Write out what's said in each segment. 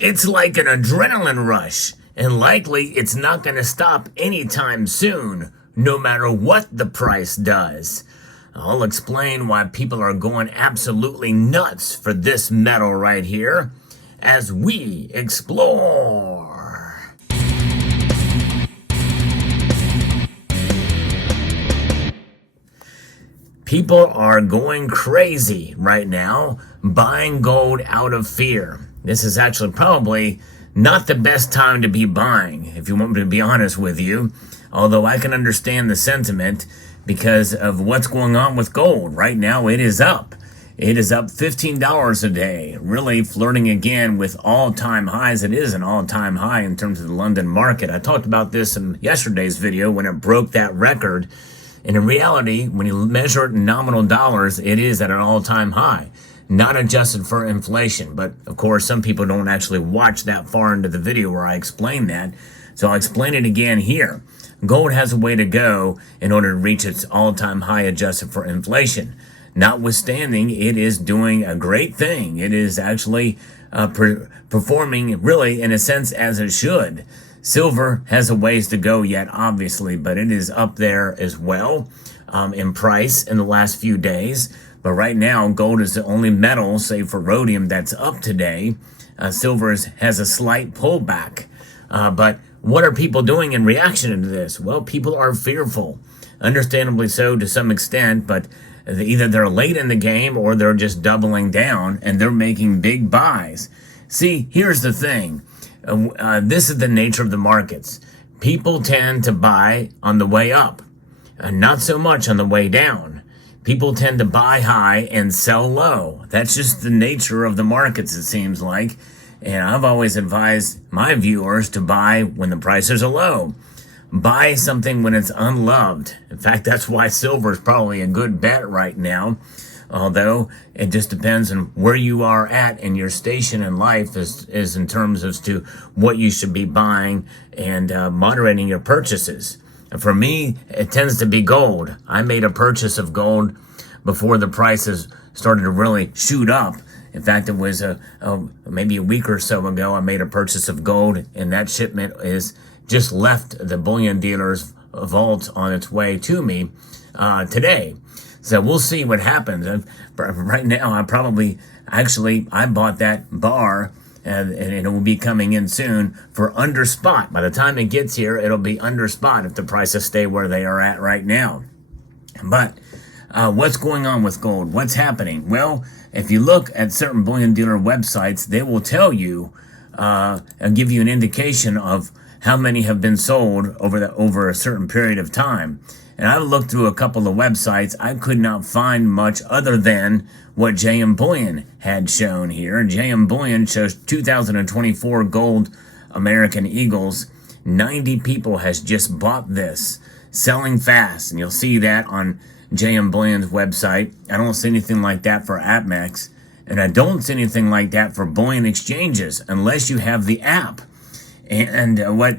It's like an adrenaline rush, and likely it's not going to stop anytime soon, no matter what the price does. I'll explain why people are going absolutely nuts for this metal right here as we explore. People are going crazy right now, buying gold out of fear. This is actually probably not the best time to be buying, if you want me to be honest with you. Although I can understand the sentiment because of what's going on with gold. Right now it is up. It is up $15 a day, really flirting again with all-time highs. It is an all-time high in terms of the London market. I talked about this in yesterday's video when it broke that record. And in reality, when you measure it in nominal dollars, it is at an all-time high, not adjusted for inflation. But of course, some people don't actually watch that far into the video where I explain that. So I'll explain it again here. Gold has a way to go in order to reach its all-time high adjusted for inflation. Notwithstanding, it is doing a great thing. It is actually performing really in a sense as it should. Silver has a ways to go yet, obviously, but it is up there as well in price in the last few days. But right now, gold is the only metal, save for rhodium, that's up today. Silver has a slight pullback. But what are people doing in reaction to this? Well, people are fearful, understandably so to some extent, but either they're late in the game or they're just doubling down and they're making big buys. See, here's the thing. This is the nature of the markets. People tend to buy on the way up, not so much on the way down. People tend to buy high and sell low. That's just the nature of the markets, it seems like. And I've always advised my viewers to buy when the prices are low. Buy something when it's unloved. In fact, that's why silver is probably a good bet right now. Although it just depends on where you are at in your station in life is in terms as to what you should be buying and moderating your purchases. And for me, it tends to be gold. I made a purchase of gold before the prices started to really shoot up. In fact, it was maybe a week or so ago, I made a purchase of gold, and that shipment is just left the bullion dealer's vault on its way to me today. So we'll see what happens. Right now, I bought that bar, and it will be coming in soon for under spot. By the time it gets here, it'll be under spot if the prices stay where they are at right now. But what's going on with gold? What's happening? Well, if you look at certain bullion dealer websites, they will tell you and give you an indication of how many have been sold over a certain period of time. And I looked through a couple of websites. I could not find much other than what JM Bullion had shown here. And JM Bullion shows 2024 gold American Eagles. 90 people has just bought this, selling fast. And you'll see that on JM Bullion's website. I don't see anything like that for APMEX. And I don't see anything like that for bullion exchanges unless you have the app. And what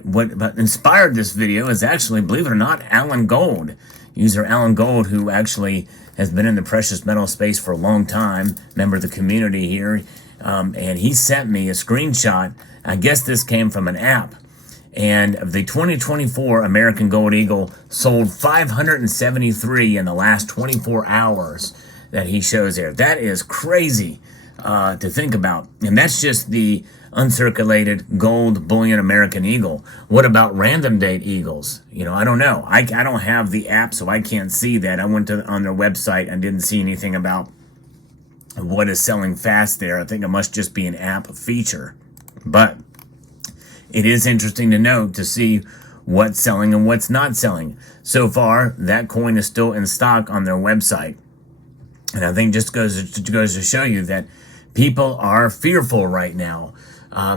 inspired this video is actually, believe it or not, Alan Gold. User Alan Gold, who actually has been in the precious metal space for a long time, member of the community here, and he sent me a screenshot. I guess this came from an app. And the 2024 American Gold Eagle sold 573 in the last 24 hours that he shows there. That is crazy to think about. And that's just the uncirculated gold bullion American Eagle. What about random date Eagles? I don't know. I don't have the app, so I can't see that. I went on their website and didn't see anything about what is selling fast there. I think it must just be an app feature. But it is interesting to note to see what's selling and what's not selling. So far, that coin is still in stock on their website. And I think just goes to show you that people are fearful right now.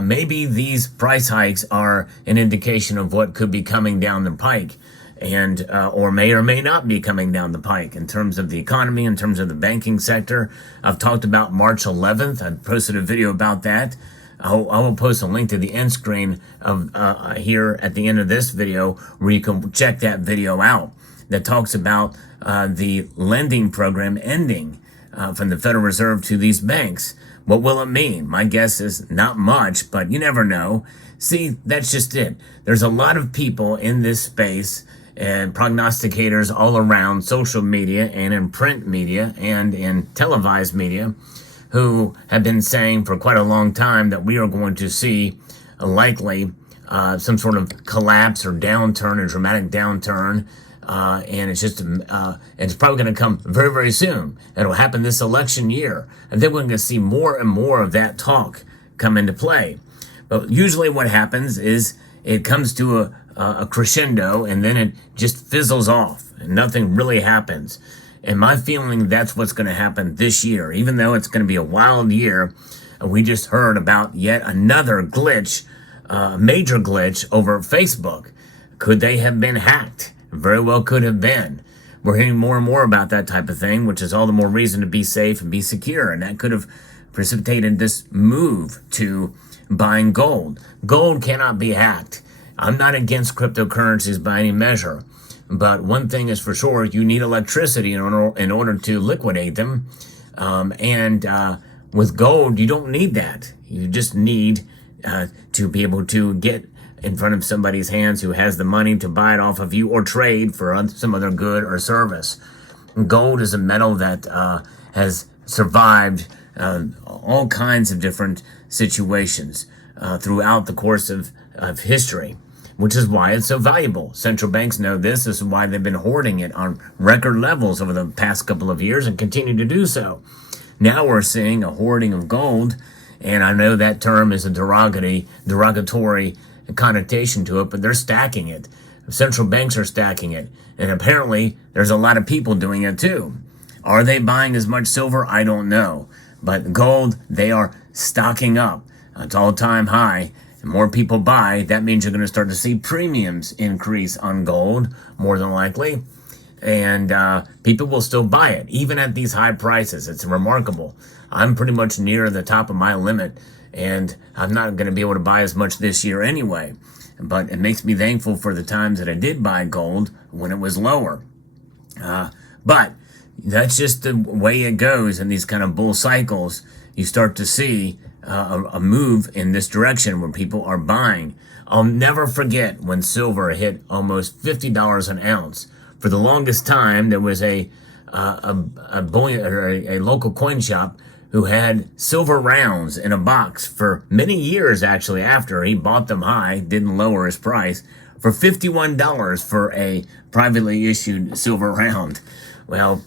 Maybe these price hikes are an indication of what could be coming down the pike, and or may not be coming down the pike in terms of the economy, in terms of the banking sector. I've talked about March 11th. I posted a video about that. I will post a link to the end screen of here at the end of this video where you can check that video out that talks about the lending program ending from the Federal Reserve to these banks. What will it mean? My guess is not much, but you never know. See, that's just it. There's a lot of people in this space and prognosticators all around social media and in print media and in televised media who have been saying for quite a long time that we are going to see likely some sort of collapse or downturn, a dramatic downturn. And it's probably going to come very, very soon. It'll happen this election year. And then we're going to see more and more of that talk come into play. But usually what happens is it comes to a crescendo and then it just fizzles off and nothing really happens. And my feeling that's what's going to happen this year, even though it's going to be a wild year. We just heard about yet another glitch, major glitch over Facebook. Could they have been hacked? Very well could have been. We're hearing more and more about that type of thing, which is all the more reason to be safe and be secure. And that could have precipitated this move to buying gold. Gold cannot be hacked. I'm not against cryptocurrencies by any measure. But one thing is for sure, you need electricity in order to liquidate them. With gold, you don't need that. You just need to be able to get in front of somebody's hands who has the money to buy it off of you or trade for some other good or service. Gold is a metal that has survived all kinds of different situations throughout the course of history, which is why it's so valuable. Central banks know this. This is why they've been hoarding it on record levels over the past couple of years and continue to do so. Now we're seeing a hoarding of gold, and I know that term is a derogatory connotation to it, but they're stacking it. Central banks are stacking it, and apparently there's a lot of people doing it too. Are they buying as much silver? I don't know. But gold, they are stocking up. It's all-time high. And more people buy, that means you're going to start to see premiums increase on gold, more than likely. And people will still buy it, even at these high prices. It's remarkable. I'm pretty much near the top of my limit, and I'm not going to be able to buy as much this year anyway. But it makes me thankful for the times that I did buy gold when it was lower. But that's just the way it goes in these kind of bull cycles. You start to see a move in this direction where people are buying. I'll never forget when silver hit almost $50 an ounce. For the longest time, there was a bullion or a local coin shop who had silver rounds in a box for many years, actually, after he bought them high, didn't lower his price, for $51 for a privately issued silver round. Well,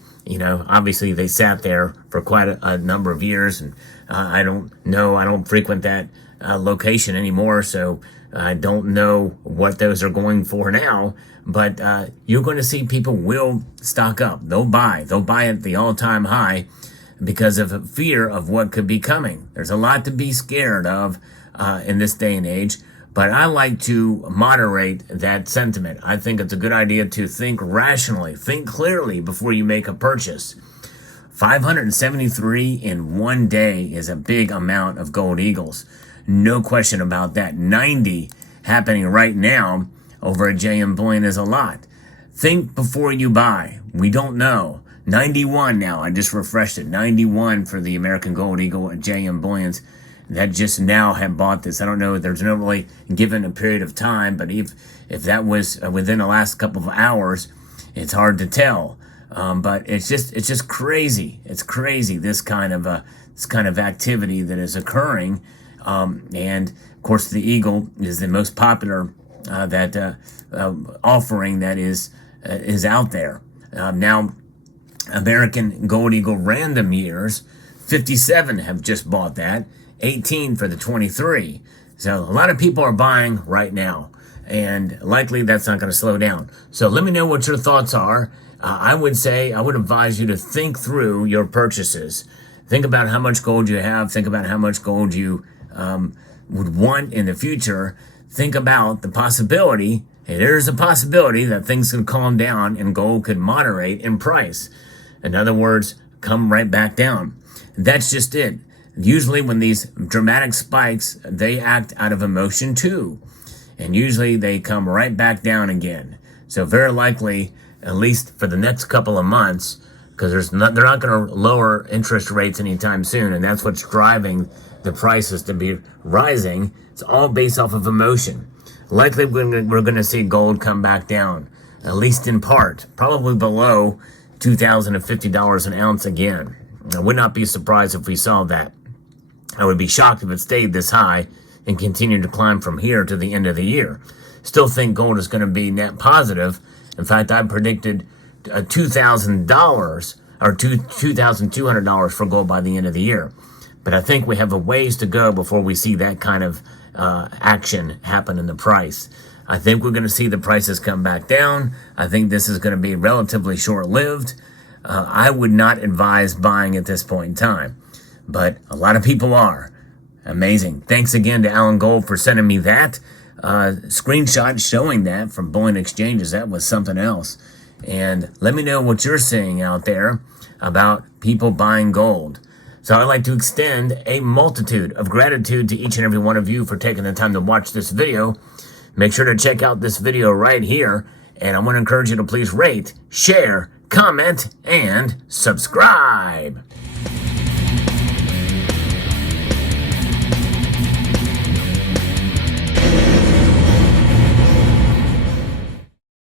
obviously they sat there for quite a number of years, and I don't know, I don't frequent that location anymore, so I don't know what those are going for now, but you're going to see people will stock up. They'll buy at the all-time high because of fear of what could be coming. There's a lot to be scared of in this day and age, but I like to moderate that sentiment. I think it's a good idea to think rationally, think clearly before you make a purchase. 573 in one day is a big amount of gold eagles. No question about that. 90 happening right now over at Bullion is a lot. Think before you buy. We don't know. 91 now. I just refreshed it. 91 for the American Gold Eagle at Bullions. That just now have bought this. I don't know. There's no really given a period of time, but if that was within the last couple of hours, it's hard to tell. But it's just crazy. It's crazy this kind of activity that is occurring. And of course, the Eagle is the most popular offering that is out there. Now, American Gold Eagle random years, 57 have just bought that, 18 for the 23. So a lot of people are buying right now, and likely that's not going to slow down. So let me know what your thoughts are. I would advise you to think through your purchases. Think about how much gold you have. Think about how much gold you would want in the future. Think about the possibility, there's a possibility that things can calm down and gold could moderate in price. In other words, come right back down. That's just it. Usually when these dramatic spikes, they act out of emotion too. And usually they come right back down again. So very likely, at least for the next couple of months, because they're not going to lower interest rates anytime soon, and that's what's driving the prices to be rising. It's all based off of emotion. Likely we're going to see gold come back down, at least in part, probably below $2,050 an ounce again. I would not be surprised if we saw that. I would be shocked if it stayed this high and continued to climb from here to the end of the year. Still think gold is going to be net positive. In fact, I predicted $2,000 or $2,200 for gold by the end of the year. But I think we have a ways to go before we see that kind of action happen in the price. I think we're going to see the prices come back down. I think this is going to be relatively short-lived. I would not advise buying at this point in time, but a lot of people are. Amazing. Thanks again to Alan Gold for sending me that screenshot showing that from Bullion Exchanges. That was something else. And let me know what you're seeing out there about people buying gold. So I'd like to extend a multitude of gratitude to each and every one of you for taking the time to watch this video. Make sure to check out this video right here. And I want to encourage you to please rate, share, comment, and subscribe.